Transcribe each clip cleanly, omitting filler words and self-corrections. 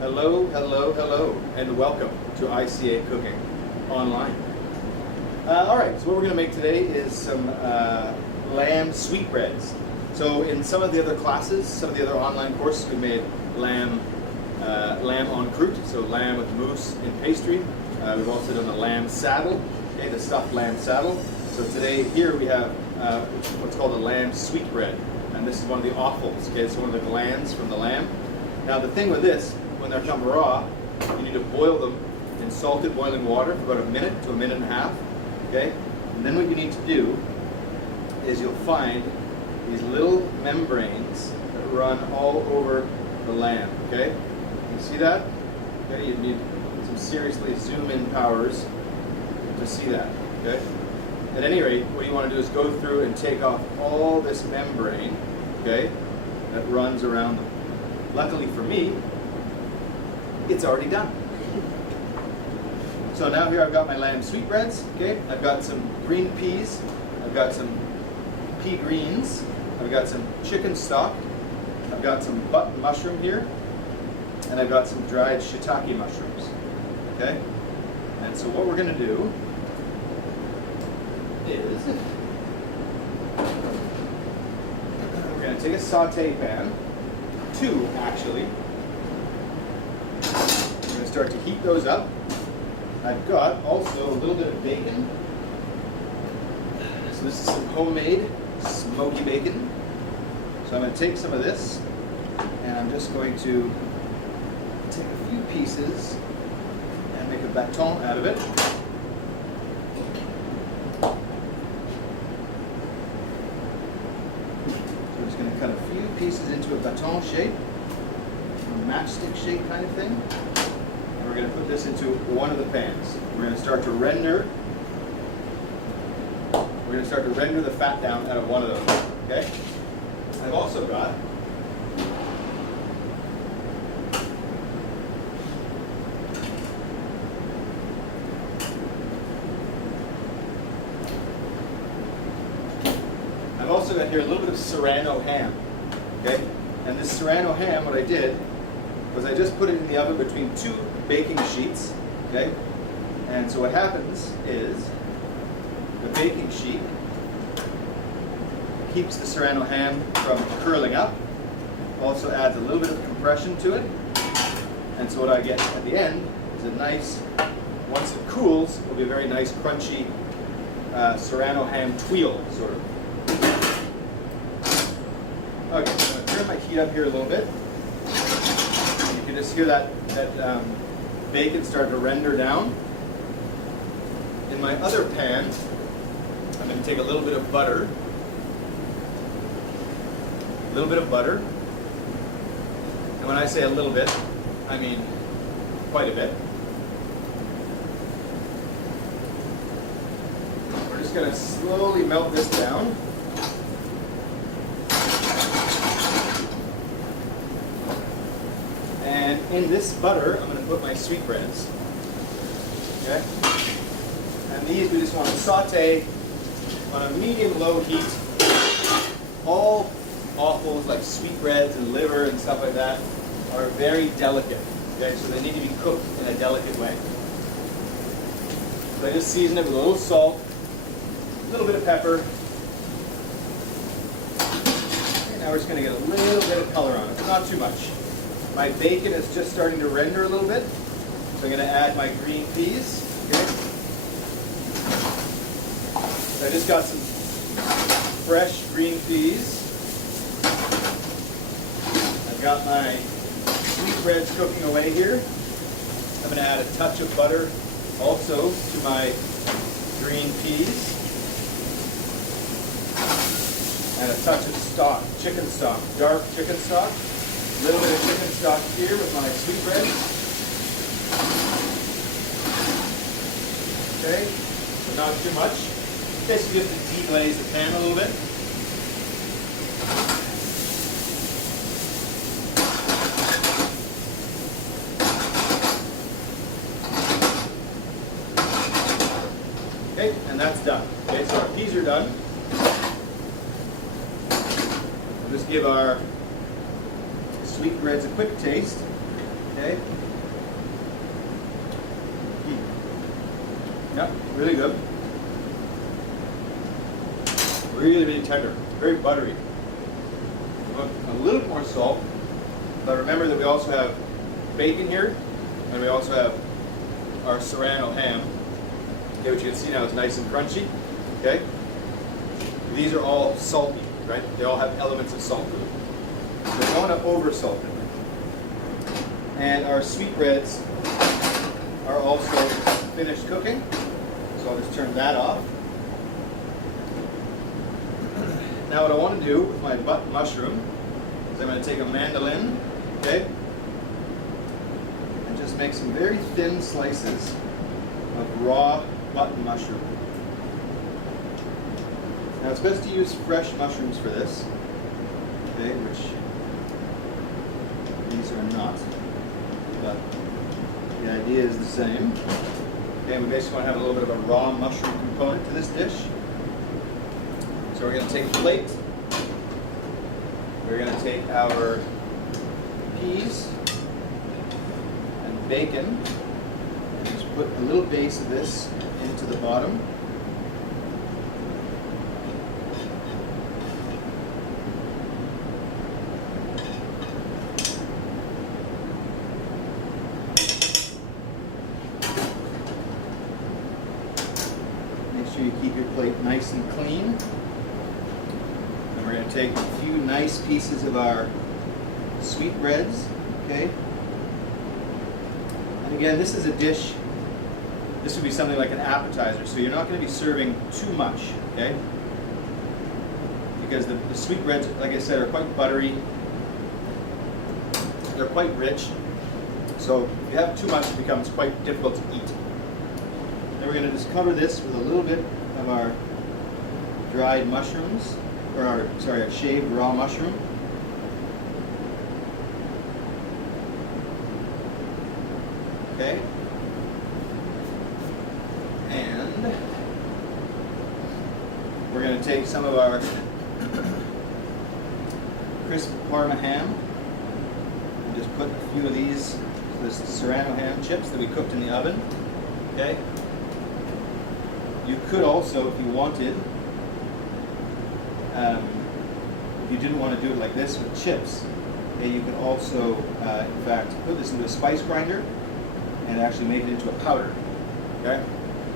Hello, hello, hello, and welcome to ICA Cooking Online. All right, so what we're going to make today is some lamb sweetbreads. So in some of the other classes, some of the other online courses, we made lamb en croûte, so lamb with mousse in pastry. We've also done the lamb saddle, okay, the stuffed lamb saddle. So today here we have what's called a lamb sweetbread, and this is one of the offals, okay, it's one of the glands from the lamb. Now the thing with this, when they're come raw, you need to boil them in salted boiling water for about a minute to a minute and a half, okay? And then what you need to do is you'll find these little membranes that run all over the lamb, okay? You see that? Okay, you need some seriously zoom in powers to see that, okay? At any rate, what you want to do is go through and take off all this membrane, okay, that runs around them. Luckily for me, it's already done. So now here I've got my lamb sweetbreads, okay? I've got some green peas, I've got some pea greens, I've got some chicken stock, I've got some button mushroom here, and I've got some dried shiitake mushrooms, okay? And so what we're gonna do is, we're gonna take a saute pan, two actually. We're going to start to heat those up. I've got also a little bit of bacon. So this is some homemade smoky bacon. So I'm going to take some of this and I'm just going to take a few pieces and make a baton out of it. So I'm just going to cut a few pieces into a baton shape, a matchstick shape kind of thing. And we're going to put this into one of the pans. We're going to start to render. We're going to start to render the fat down out of one of those. Okay. I've also got here a little bit of Serrano ham. Okay. And this Serrano ham, what I did was I just put it in the oven between two baking sheets, okay? And so what happens is the baking sheet keeps the Serrano ham from curling up, also adds a little bit of compression to it, and so what I get at the end is a nice, once it cools, it will be a very nice crunchy Serrano ham tuile, sort of. Okay, so I'm going to turn my heat up here a little bit. You can just hear that bacon start to render down. In my other pan, I'm going to take a little bit of butter. A little bit of butter. And when I say a little bit, I mean quite a bit. We're just going to slowly melt this down. And in this butter, I'm going to put my sweetbreads. Okay? And these we just want to saute on a medium-low heat. All offals like sweetbreads and liver and stuff like that are very delicate. Okay? So they need to be cooked in a delicate way. So I just season it with a little salt, a little bit of pepper. And now we're just going to get a little bit of color on it, but not too much. My bacon is just starting to render a little bit, so I'm going to add my green peas. Okay. So I just got some fresh green peas. I've got my sweetbreads cooking away here. I'm going to add a touch of butter also to my green peas. And a touch of stock, chicken stock, dark chicken stock. A little bit of chicken stock here with my sweetbread. Okay, but not too much. Basically just to deglaze the pan a little bit. Okay, and that's done. Okay, so our peas are done. We'll just give our sweetbreads a quick taste. Okay. Yeah, really good. Really, really tender. Very buttery. A little more salt, but remember that we also have bacon here, and we also have our Serrano ham. Okay, which you can see now is nice and crunchy. Okay. These are all salty, right? They all have elements of salt to them. So we don't want to over salt them. And our sweetbreads are also finished cooking. So I'll just turn that off. Now what I want to do with my button mushroom is I'm going to take a mandolin, okay, and just make some very thin slices of raw button mushroom. Now it's best to use fresh mushrooms for this, okay, which these are not, but the idea is the same. Okay, we basically want to have a little bit of a raw mushroom component to this dish. So we're going to take a plate, we're going to take our peas and bacon, and just put a little base of this into the bottom. Make sure you keep your plate nice and clean. And we're going to take a few nice pieces of our sweetbreads, okay? And again, this is a dish, this would be something like an appetizer, so you're not going to be serving too much, okay? Because the sweetbreads, like I said, are quite buttery, they're quite rich, so if you have too much, it becomes quite difficult to eat. Then we're going to just cover this with a little bit of our dried mushrooms, or our shaved raw mushroom. Okay. And we're going to take some of our crisp Parma ham and just put a few of these, this Serrano ham chips that we cooked in the oven. Okay. You could also, if you wanted, if you didn't want to do it like this with chips, okay, you could also, in fact, put this into a spice grinder and actually make it into a powder. Okay,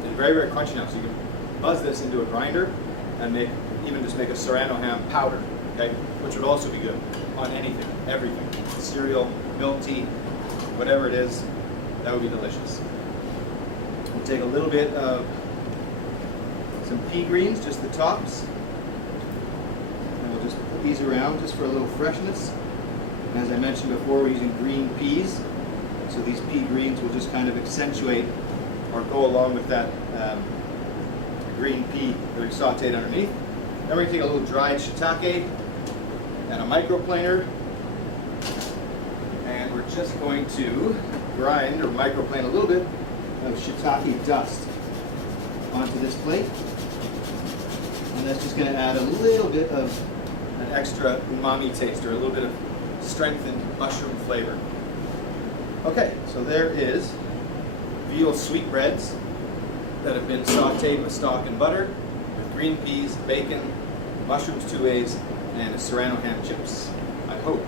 it's very, very crunchy now, so you can buzz this into a grinder and even just make a Serrano ham powder. Okay, which would also be good on anything, everything, cereal, milk tea, whatever it is, that would be delicious. We'll take a little bit of some pea greens, just the tops. And we'll just put these around just for a little freshness. And as I mentioned before, we're using green peas. So these pea greens will just kind of accentuate or go along with that green pea that we sauteed underneath. Then we're going to take a little dried shiitake and a microplaner. And we're just going to grind or microplane a little bit of shiitake dust onto this plate. And that's just going to add a little bit of an extra umami taste, or a little bit of strengthened mushroom flavor. Okay, so there is veal sweetbreads that have been sauteed with stock and butter, with green peas, bacon, mushrooms 2 ways, and Serrano ham chips. I hope